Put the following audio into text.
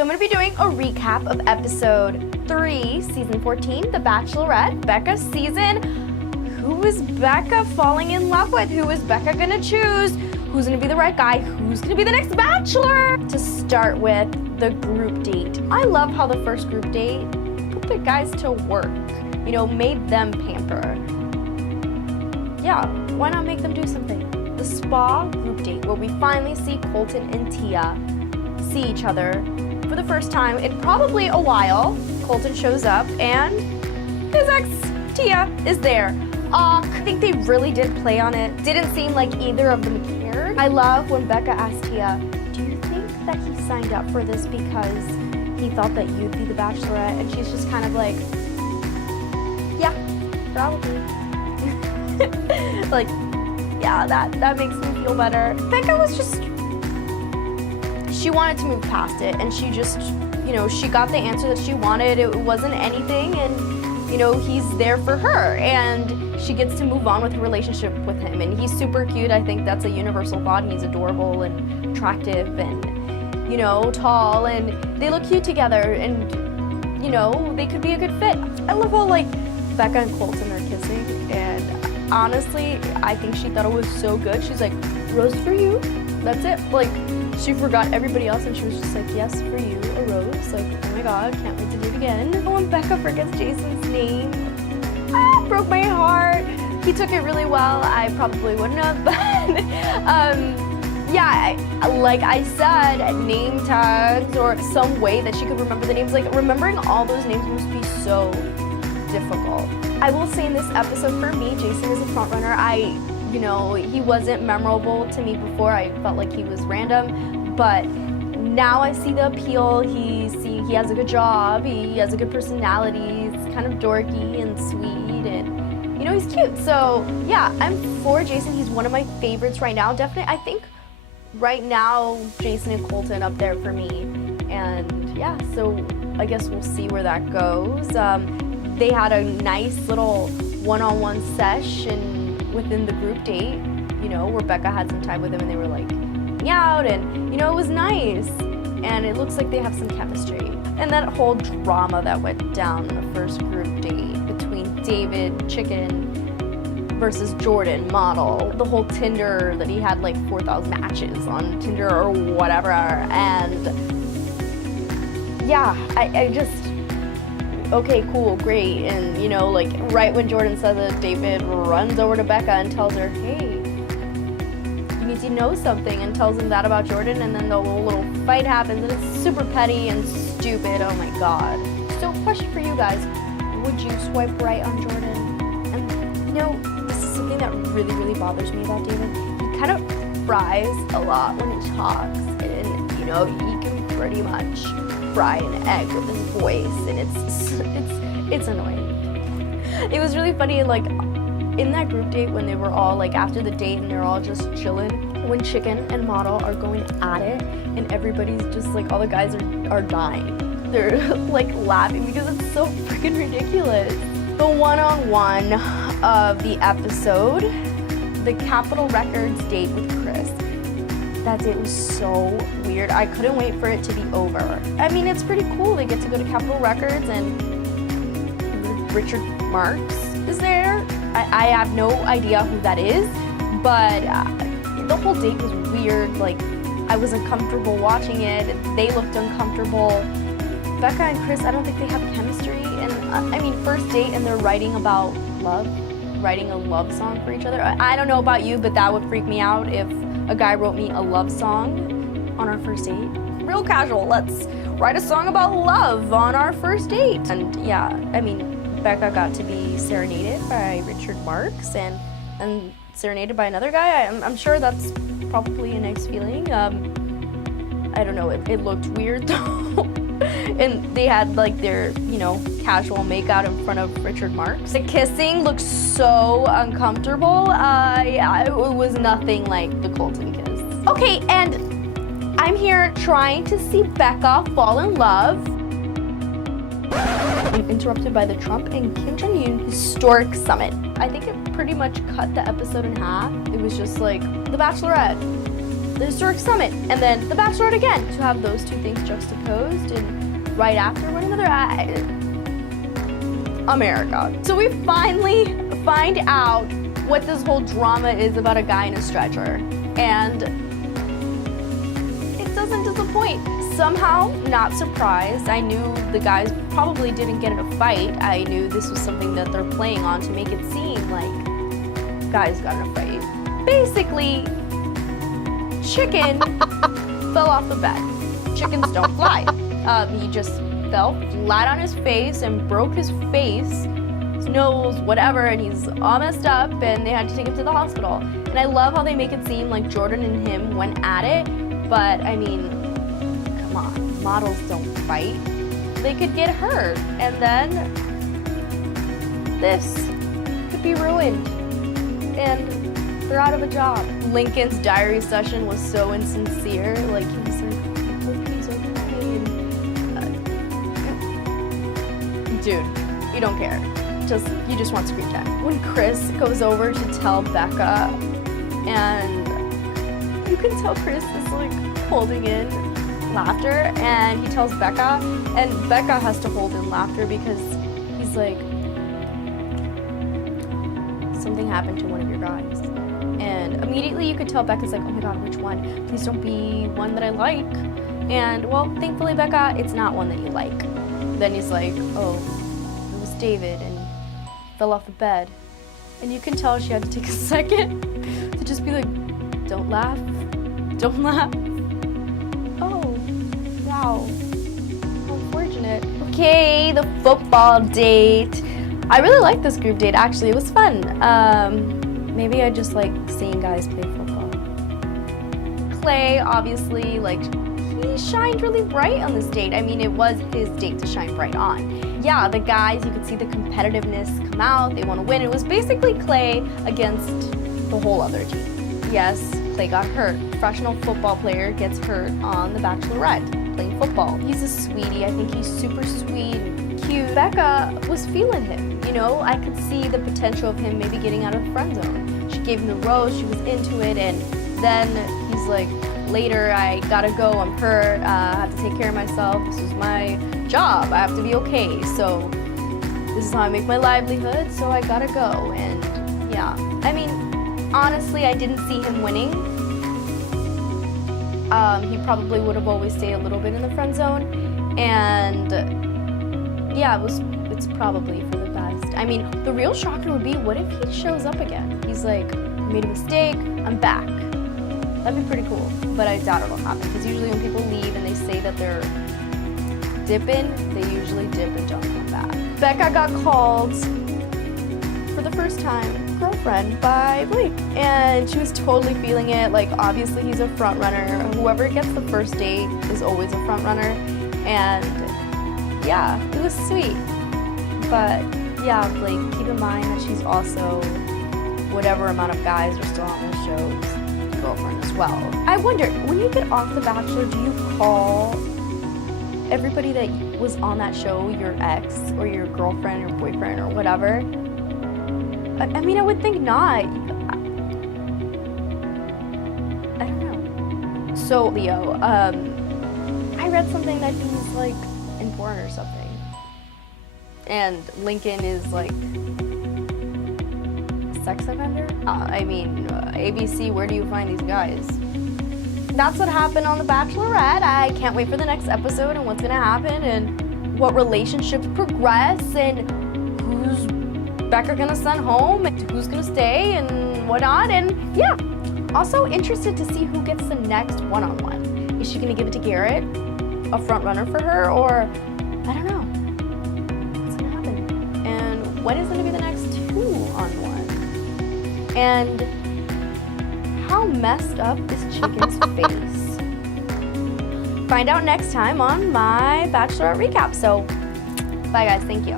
So I'm going to be doing a recap of episode 3, season 14, The Bachelorette, Becca's season. Who is Becca falling in love with? Who is Becca going to choose? Who's going to be the right guy? Who's going to be the next bachelor? To start with, the group date. I love how the first group date put the guys to work, you know, made them pamper. Yeah, why not make them do something? The spa group date, where we finally see Colton and Tia see each other for the first time in probably a while. Colton shows up and his ex, Tia, is there. I think they really did play on it. Didn't seem like either of them cared. I love when Becca asked Tia, do you think that he signed up for this because he thought that you'd be the Bachelorette? And she's just kind of like, yeah, probably. Like, yeah, that makes me feel better. Becca was just, she wanted to move past it, and she just, you know, she got the answer that she wanted. It wasn't anything, and, you know, he's there for her, and she gets to move on with her relationship with him, and he's super cute. I think that's a universal thought. He's adorable and attractive and, you know, tall, and they look cute together, and, you know, they could be a good fit. I love how, like, Becca and Colton are kissing, and honestly, I think she thought it was so good. She's like, rose for you, that's it. Like, she forgot everybody else, and she was just like, yes, for you, a rose. Like, oh my god, can't wait to do it again. When Becca forgets Jason's name, broke my heart. He took it really well. I probably wouldn't have, but yeah, like I said, name tags or some way that she could remember the names. Like, remembering all those names must be so difficult. I will say in this episode, for me, Jason is a front runner. You know, he wasn't memorable to me before. I felt like he was random, but now I see the appeal. He has a good job. He has a good personality. He's kind of dorky and sweet, and, you know, he's cute. So yeah, I'm for Jason. He's one of my favorites right now. Definitely, I think right now, Jason and Colton up there for me. And yeah, so I guess we'll see where that goes. They had a nice little one-on-one session within the group date, you know, where Becca had some time with him and they were like hanging out, and, you know, it was nice. And it looks like they have some chemistry. And that whole drama that went down in the first group date between David, Chicken, versus Jordan, Model. The whole Tinder, that he had like 4,000 matches on Tinder or whatever. And yeah, I just, okay, cool, great. And, you know, like, right when Jordan says it, David runs over to Becca and tells her, hey, you need to know something, and tells him that about Jordan, and then the whole little fight happens, and it's super petty and stupid. Oh my god. So, question for you guys, would you swipe right on Jordan? And, you know, this is something that really, really bothers me about David. He kind of fries a lot when he talks, and, you know, he can pretty much fry an egg with his voice, and it's annoying. It was really funny, like, in that group date when they were all, like, after the date and they're all just chilling, when Chicken and Model are going at it, and everybody's just, like, all the guys are dying. They're, like, laughing because it's so freaking ridiculous. The one-on-one of the episode, the Capitol Records date with Chris. That date was so weird. I couldn't wait for it to be over. I mean, it's pretty cool. They get to go to Capitol Records, and Richard Marx is there. I have no idea who that is, but the whole date was weird. Like, I was uncomfortable watching it. They looked uncomfortable. Becca and Chris, I don't think they have chemistry. And I mean, first date, and they're writing about love, writing a love song for each other. I don't know about you, but that would freak me out if a guy wrote me a love song on our first date. Real casual, let's write a song about love on our first date. And yeah, I mean, Becca got to be serenaded by Richard Marx and serenaded by another guy. I'm sure that's probably a nice feeling. I don't know, it looked weird though. And they had like their, you know, casual makeout in front of Richard Marx. The kissing looked so uncomfortable. Yeah, it was nothing like the Colton kiss. Okay, and I'm here trying to see Becca fall in love. I'm interrupted by the Trump and Kim Jong-un historic summit. I think it pretty much cut the episode in half. It was just like, The Bachelorette, the historic summit, and then the Bachelorette again. To have those two things juxtaposed and right after one another, America. So we finally find out what this whole drama is about a guy in a stretcher, and it doesn't disappoint. Somehow, not surprised. I knew the guys probably didn't get in a fight. I knew this was something that they're playing on to make it seem like guys got in a fight. Basically, chicken fell off the bed. Chickens don't fly. He just fell flat on his face and broke his face, his nose, whatever, and he's all messed up, and they had to take him to the hospital. And I love how they make it seem like Jordan and him went at it, but I mean, come on, models don't fight. They could get hurt, and then this could be ruined, and they're out of a job. Lincoln's diary session was so insincere, like he was like, I hope he's okay. Dude, you don't care. You just want screen time. When Chris goes over to tell Becca, and you can tell Chris is like holding in laughter, and he tells Becca, and Becca has to hold in laughter because he's like, something happened to one of your guys. And immediately you could tell Becca's like, oh my god, which one? Please don't be one that I like. And well, thankfully, Becca, it's not one that you like. Then he's like, oh, it was David, and fell off the bed. And you can tell she had to take a second to just be like, don't laugh, don't laugh. Oh, wow, how unfortunate. Okay, the football date. I really liked this group date, actually. It was fun. Maybe I just like seeing guys play football. Clay, obviously, like, he shined really bright on this date. I mean, it was his date to shine bright on. Yeah, the guys, you could see the competitiveness come out. They want to win. It was basically Clay against the whole other team. Yes, Clay got hurt. Professional football player gets hurt on The Bachelorette playing football. He's a sweetie. I think he's super sweet and cute. Becca was feeling him. You know, I could see the potential of him maybe getting out of the friend zone. She gave him the rose. She was into it, and then he's like, later, I gotta go, I'm hurt, I have to take care of myself, this is my job, I have to be okay, so this is how I make my livelihood, so I gotta go. And yeah, I mean, honestly, I didn't see him winning. He probably would have always stayed a little bit in the friend zone, and yeah, it's probably for the best. I mean, the real shocker would be, what if he shows up again? He's like, I made a mistake, I'm back. That'd be pretty cool, but I doubt it'll happen, because usually when people leave and they say that they're dipping, they usually dip and don't come back. Becca got called, for the first time, girlfriend by Blake, and she was totally feeling it. Like, obviously he's a front runner. Whoever gets the first date is always a front runner, and yeah, it was sweet. But yeah, Blake, keep in mind that she's also whatever amount of guys are still on those shows. Girlfriend as well. I wonder, when you get off The Bachelor, do you call everybody that was on that show your ex or your girlfriend or boyfriend or whatever? I mean, I would think not. I don't know. So, Leo, I read something that he's like in porn or something. And Lincoln is like sex offender? I mean, ABC, where do you find these guys? That's what happened on The Bachelorette. I can't wait for the next episode and what's gonna happen and what relationships progress and who's Becca gonna send home and who's gonna stay and whatnot. And yeah, also interested to see who gets the next one-on-one. Is she gonna give it to Garrett, a front runner for her, or I don't know. What's gonna happen? And when is gonna be the next two-on-one? And how messed up is Chicken's face? Find out next time on my Bachelorette recap. So, bye guys, thank you.